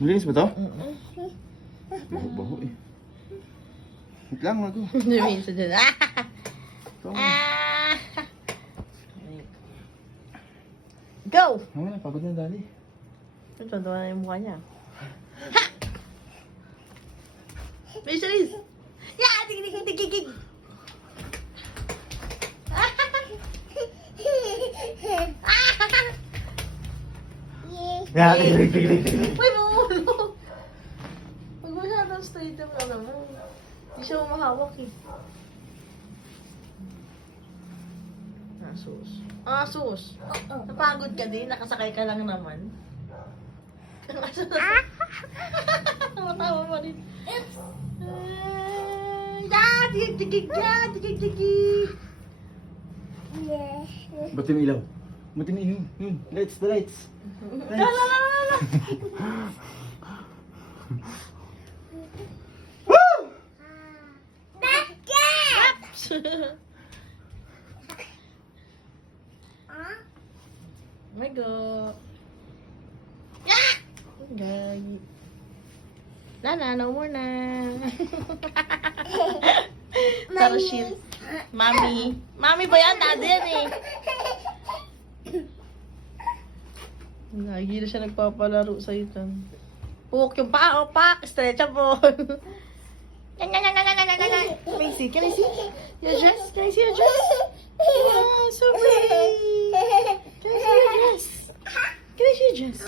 Malinis ba to? Baho eh. Wait lang, mago. Minsan dyan. Go! Mamaya, pagod na dali. Ito, doon na yung mukha niya. Ha! May silis! Yeah! Tig! Yeah, tigil. Uy, mamulo! Huwag masyadong straight yung ano mo. Hindi siya umahawak eh. Asus! Napagod ka din? Nakasakay ka lang naman. Matawa mo rin. Tigig! Ba't yung ilaw? Ba't yung ilaw? Lights, the lights. La! Woo! My God. Gagi. Lana, no more na. Tara, shit. Mami. Mami ba yan? Daddy yan eh. Lagi na siya nagpapalaro sa itan. Puk yung paa, pak. Stretchable. Macy, can I see your dress? Can I see your dress? Wow, so pretty. Can I see your dress? Can I see your dress?